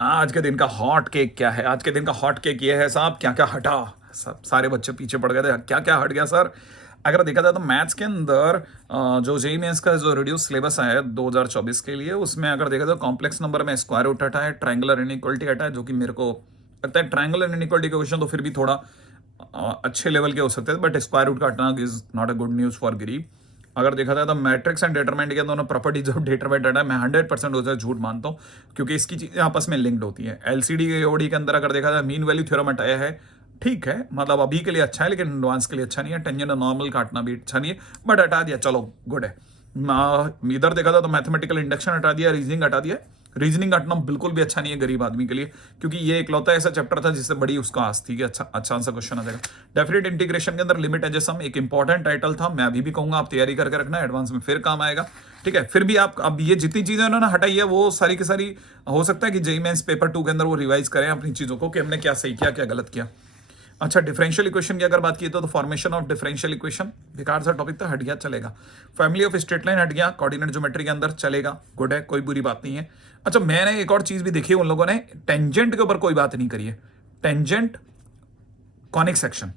आज के दिन का हॉट केक क्या है? आज के दिन का हॉट केक ये है साहब, क्या क्या हटा। सब सारे बच्चे पीछे पड़ गए थे, क्या क्या हट गया सर। अगर देखा जाए तो मैथ्स के अंदर जो जेई मेंस का जो रिड्यूस सिलेबस है 2024 के लिए, उसमें अगर देखा जाए कॉम्प्लेक्स नंबर में स्क्वायर रूट हटा है, ट्रायंगुलर इनइक्वालिटी हटा है, जो कि मेरे को लगता है ट्रायंगुलर इनइक्वालिटी के क्वेश्चन तो फिर भी थोड़ा अच्छे लेवल के हो सकते हैं, बट स्क्वायर रूट का हटना is not a good news for गरीब। अगर देखा जाए तो मैट्रिक्स एंड डिटरमिनेंट के दोनों प्रॉपर्टीज ऑफ डिटरमिनेंट है, मैं 100% उसे झूठ मानता हूँ, क्योंकि इसकी चीजें आपस में लिंक्ड होती है। एलसीडी के ओडी के अंदर अगर देखा जाए मीन वैल्यू थ्योरम हटाया है, ठीक है, मतलब अभी के लिए अच्छा है, लेकिन एडवांस के लिए अच्छा नहीं है। टेंजेंट नॉर्मल काटना भी अच्छा नहीं है, बट हटा दिया, चलो गुड है। इधर देखा था तो मैथमेटिकल इंडक्शन हटा दिया, रीजनिंग हटा दिया। रीजनिंग हटना बिल्कुल भी अच्छा नहीं है गरीब आदमी के लिए, क्योंकि ये इकलौता ऐसा चैप्टर था जिससे बड़ी उसका आस थी कि अच्छा अच्छा सा क्वेश्चन आ जाएगा। डेफिनेट इंटीग्रेशन के अंदर लिमिट एज सम एक इंपॉर्टेंट टाइटल था, मैं अभी भी कहूंगा आप तैयारी करके रखना, एडवांस में फिर काम आएगा। ठीक है, फिर भी आप अब ये जितनी चीजें उन्होंने हटाई है वो सारी की सारी हो सकता है कि जेई मेंस पेपर 2 के अंदर वो रिवाइज करें अपनी चीजों को कि हमने क्या सही किया क्या गलत किया। अच्छा, डिफरेंशियल इक्वेशन की अगर बात की तो फॉर्मेशन ऑफ डिफरेंशियल इक्वेशन बेकार सा टॉपिक था, हट गया, चलेगा। फैमिली ऑफ स्ट्रेट लाइन हट गया, कोऑर्डिनेट ज्योमेट्री के अंदर चलेगा, गुड है, कोई बुरी बात नहीं है। अच्छा, मैंने एक और चीज भी देखी, उन लोगों ने टेंजेंट के ऊपर कोई बात नहीं करी है। टेंजेंट कॉनिक सेक्शन,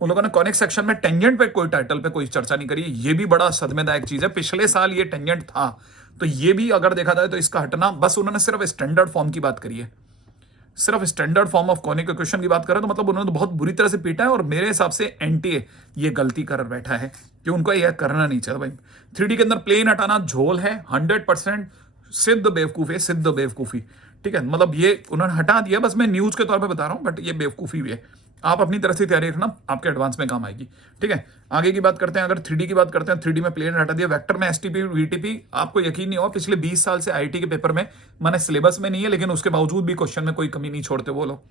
उन लोगों ने कॉनिक सेक्शन में टेंजेंट पे कोई टाइटल पे कोई चर्चा नहीं करी, ये भी बड़ा सदमेदायक चीज है। पिछले साल ये टेंजेंट था, तो ये भी अगर देखा जाए तो इसका हटना, बस उन्होंने सिर्फ स्टैंडर्ड फॉर्म की बात करी है, सिर्फ standard form of conic equation की बात करें तो मतलब उन्होंने तो बहुत बुरी तरह से पीटा है, और मेरे हिसाब से एनटीए ये गलती कर बैठा है कि उनको यह करना नहीं चाहिए भाई। 3D के अंदर प्लेन हटाना झोल है, 100% सिद्ध बेवकूफी है, सिद्ध बेवकूफी। ठीक है, मतलब ये उन्होंने हटा दिया, बस मैं न्यूज के तौर पे बता रहा हूं, बट ये बेवकूफी भी है। आप अपनी तरफ से तैयारी रखना, आपके एडवांस में काम आएगी। ठीक है, आगे की बात करते हैं। अगर 3D की बात करते हैं, 3D में प्लेन हटा दिया, वेक्टर में एसटीपी वीटीपी, आपको यकीन नहीं होगा पिछले 20 साल से आईटी के पेपर में, माने सिलेबस में नहीं है लेकिन उसके बावजूद भी क्वेश्चन में कोई कमी नहीं छोड़ते वो लोग।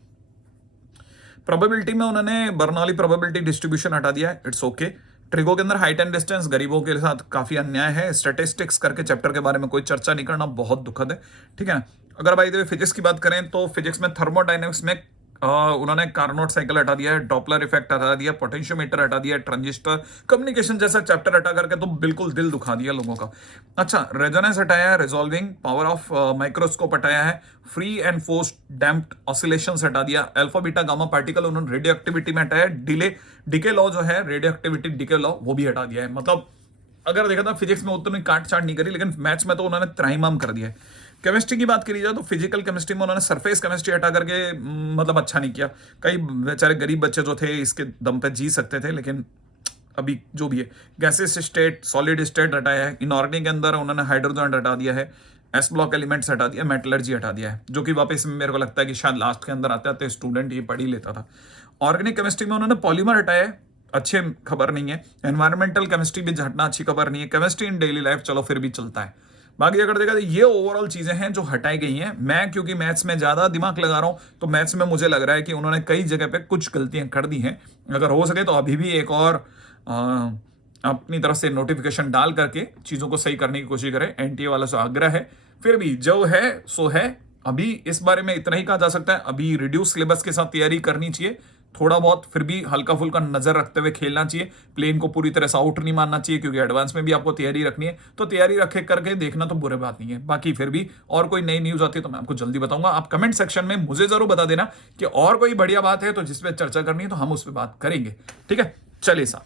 प्रोबेबिलिटी में उन्होंने बर्नौली प्रोबेबिलिटी डिस्ट्रीब्यूशन हटा दिया है, इट्स ओके। ट्रिगो के अंदर हाइट एंड डिस्टेंस गरीबों के साथ काफी अन्याय है। स्टैटिस्टिक्स करके चैप्टर के बारे में कोई चर्चा नहीं करना बहुत दुखद है। ठीक है ना। अगर भाई फिजिक्स की बात करें तो फिजिक्स में थर्मोडाइनमिक्स में उन्होंने कार्नोट साइकिल हटा दिया है, डॉपलर इफेक्ट हटा दिया, पोटेंशियोमीटर हटा दिया, ट्रांजिस्टर कम्युनिकेशन जैसा चैप्टर हटा करके तो बिल्कुल दिल दुखा दिया लोगों का। अच्छा, रेजोनेंस हटाया है, रिजॉल्विंग पावर ऑफ माइक्रोस्कोप हटाया है, free and forced damped oscillations हटा दिया, अल्फा बीटा गामा पार्टिकल उन्होंने रेडियो एक्टिविटी में हटाया, डिले डिके लॉ जो है रेडियो एक्टिविटी डिके लॉ वो भी हटा दिया है। मतलब अगर देखा था फिजिक्स में उतनी काट छाट नहीं करी, लेकिन मैथ्स में तो उन्होंने त्राहिमाम कर दिया है। केमिस्ट्री की बात करी जाए तो फिजिकल केमिस्ट्री में उन्होंने सरफेस केमिस्ट्री हटा करके मतलब अच्छा नहीं किया। कई बेचारे गरीब बच्चे जो थे इसके दम पे जी सकते थे, लेकिन अभी जो भी है, गैसेस स्टेट सॉलिड स्टेट हटाया है, इनऑर्गेनिक के अंदर उन्होंने हाइड्रोजन हटा दिया है, एस ब्लॉक एलिमेंट्स हटा दिया, मेटलर्जी हटा दिया है, जो कि वापस मेरे को लगता है कि शायद लास्ट के अंदर आते आते स्टूडेंट ये पढ़ ही लेता था। ऑर्गेनिक केमिस्ट्री में उन्होंने पॉलीमर हटाया है, अच्छे खबर नहीं है। एनवायरमेंटल केमिस्ट्री भी हटना अच्छी खबर नहीं है। केमिस्ट्री इन डेली लाइफ चलो फिर भी चलता है। बाकी अगर देखा तो ये ओवरऑल चीजें हैं जो हटाई गई हैं। मैं क्योंकि मैथ्स में ज्यादा दिमाग लगा रहा हूं, तो मैथ्स में मुझे लग रहा है कि उन्होंने कई जगह पे कुछ गलतियां कर दी हैं। अगर हो सके तो अभी भी एक और अपनी तरफ से नोटिफिकेशन डाल करके चीजों को सही करने की कोशिश करें, एनटीए वाला से आग्रह है। फिर भी जो है सो है। अभी इस बारे में इतना ही कहा जा सकता है, अभी रिड्यूस सिलेबस के साथ तैयारी करनी चाहिए, थोड़ा बहुत फिर भी हल्का फुल्का नजर रखते हुए खेलना चाहिए। प्लेन को पूरी तरह से आउट नहीं मानना चाहिए, क्योंकि एडवांस में भी आपको तैयारी रखनी है, तो तैयारी रखे करके देखना तो बुरी बात नहीं है। बाकी फिर भी और कोई नई न्यूज आती है तो मैं आपको जल्दी बताऊंगा। आप कमेंट सेक्शन में मुझे जरूर बता देना कि और कोई बढ़िया बात है तो जिस पे चर्चा करनी है तो हम उस पर बात करेंगे। ठीक है, चलिए साहब।